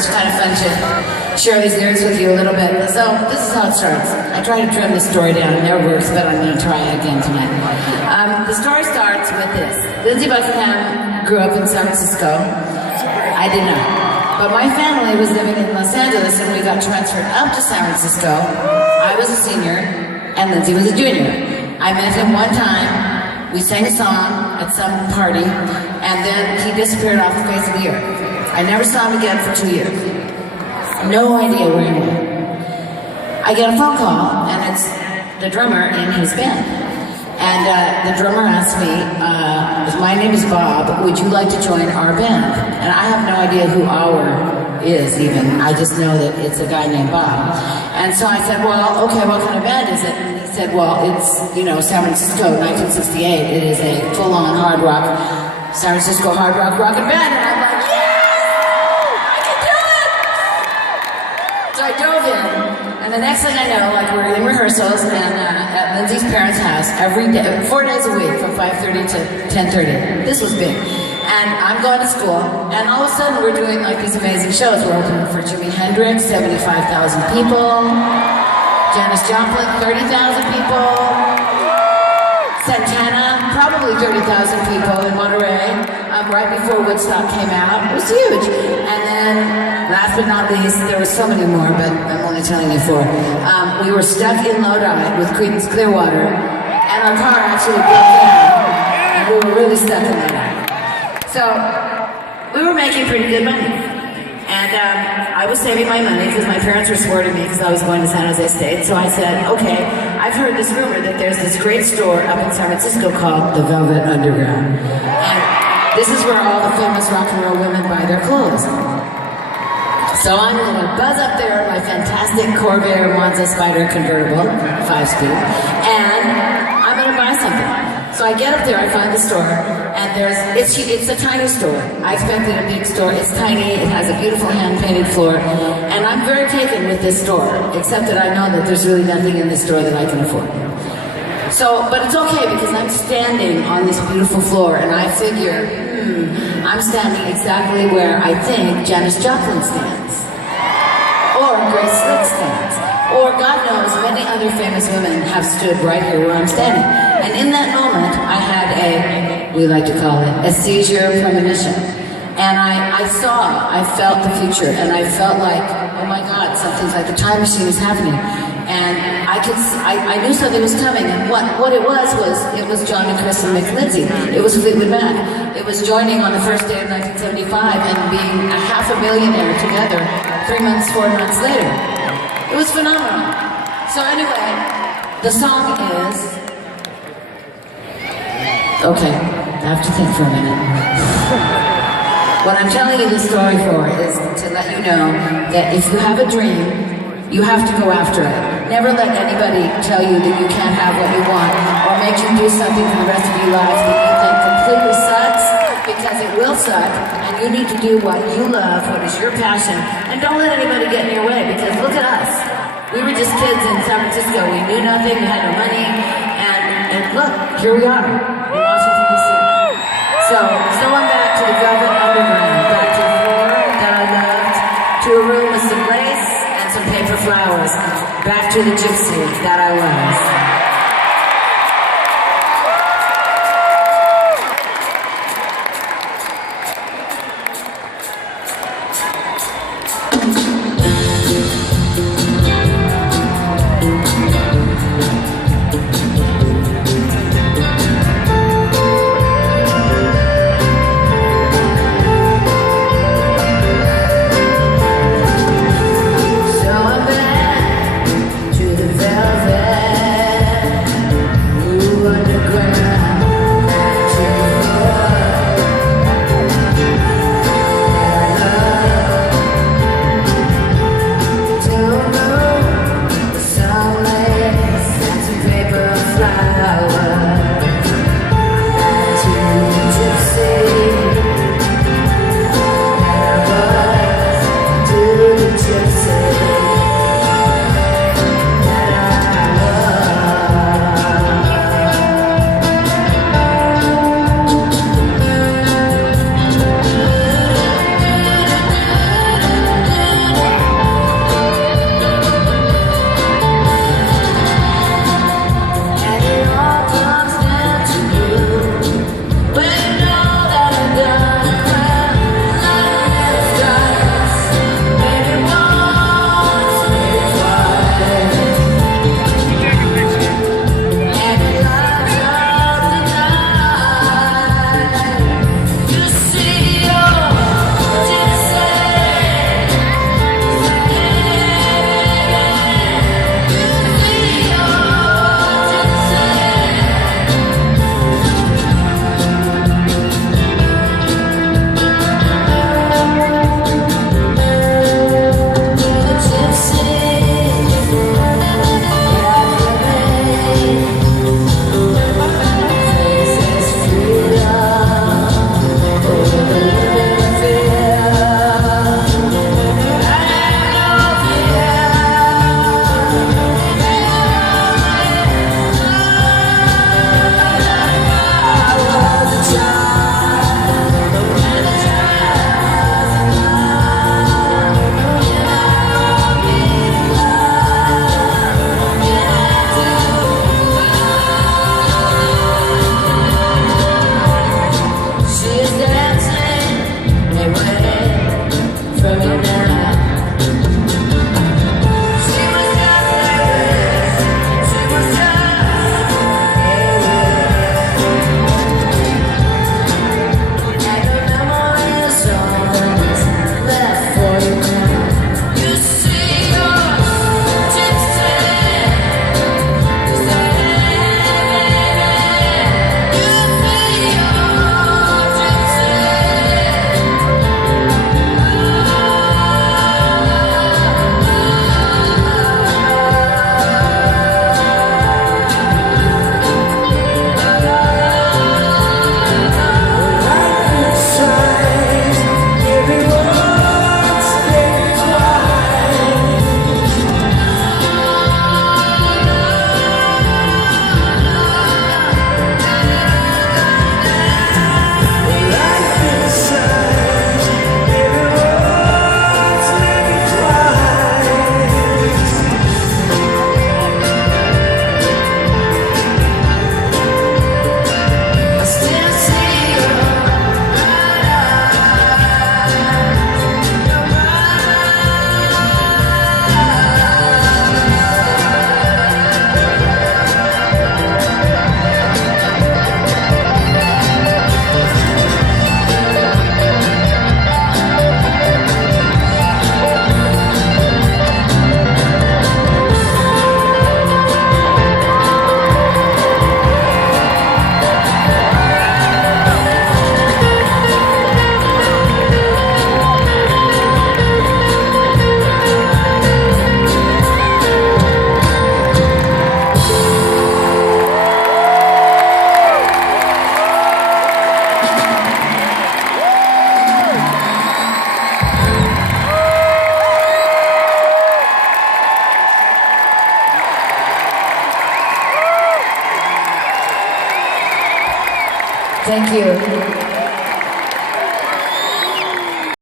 It's kind of fun to share these lyrics with you a little bit. So this is how it starts. I try to trim the story down. It never works, but I'm going to try again tonight. The story starts with this. Lindsay Buckingham grew up in San Francisco. I did not. But my family was living in Los Angeles and we got transferred up to San Francisco. I was a senior and Lindsay was a junior. I met him one time. We sang a song at some party and then he disappeared off the face of the earth. I never saw him again for 2 years. No idea where he went. I get a phone call and it's the drummer in his band. And the drummer asked me, my name is Bob, would you like to join our band? And I have no idea who our is even. I just know that it's a guy named Bob. And so I said, well, okay, what kind of band is it? And he said, well, it's, you know, San Francisco, 1968. It is a full-on hard rock, San Francisco hard rock rockin' band. And I'm like, yes! I can do it! So I dove in. And the next thing I know, like we're in rehearsals and at Lindsay's parents' house every day, 4 days a week from 5:30 to 10:30. This was big. And I'm going to school, and all of a sudden we're doing like these amazing shows. We're opening for Jimi Hendrix, 75,000 people. Janis Joplin, 30,000 people. Santana, probably 30,000 people in Monterey, right before Woodstock came out. It was huge. And then, last but not least, there were so many more, but I'm only telling you 4. We were stuck in Lodi with Creedence Clearwater, and our car actually broke down, and we were really stuck in Lodi. So, we were making pretty good money. And I was saving my money because my parents were supporting me because I was going to San Jose State. So I said, okay, I've heard this rumor that there's this great store up in San Francisco called the Velvet Underground. And this is where all the famous rock and roll women buy their clothes. So I'm going to buzz up there in my fantastic Corvair Monza Spider convertible, 5-speed, and I'm going to buy something. So I get up there, I find the store, and it's a tiny store. I expected a big store. It's tiny, it has a beautiful hand-painted floor, and I'm very taken with this store, except that I know that there's really nothing in this store that I can afford. So, but it's okay because I'm standing on this beautiful floor, and I figure, I'm standing exactly where I think Janis Joplin stands, or Grace Slick stands, or God knows many other famous women have stood right here where I'm standing. And in that moment, I had we like to call it, a seizure premonition. And I felt the future, and I felt like, oh my God, something's like a time machine is happening. And I knew something was coming, and what it was John and Chris and Mick Lindsay. It was Fleetwood Mac. It was joining on the first day of 1975 and being a half a millionaire together 4 months later. It was phenomenal. So anyway, the song is, okay, I have to think for a minute. What I'm telling you this story for is to let you know that if you have a dream, you have to go after it. Never let anybody tell you that you can't have what you want or make you do something for the rest of your life that you think completely sucks, because it will suck, and you need to do what you love, what is your passion, and don't let anybody get in your way, because look at us. We were just kids in San Francisco. We knew nothing, we had no money, and look, here we are in Washington, D.C. So I'm back to the Velvet Underground, back to the floor that I loved, to a room with some lace and some paper flowers, back to the Gypsy that I was. So I'm back to the velvet You see your gypsy. You see your Thank you.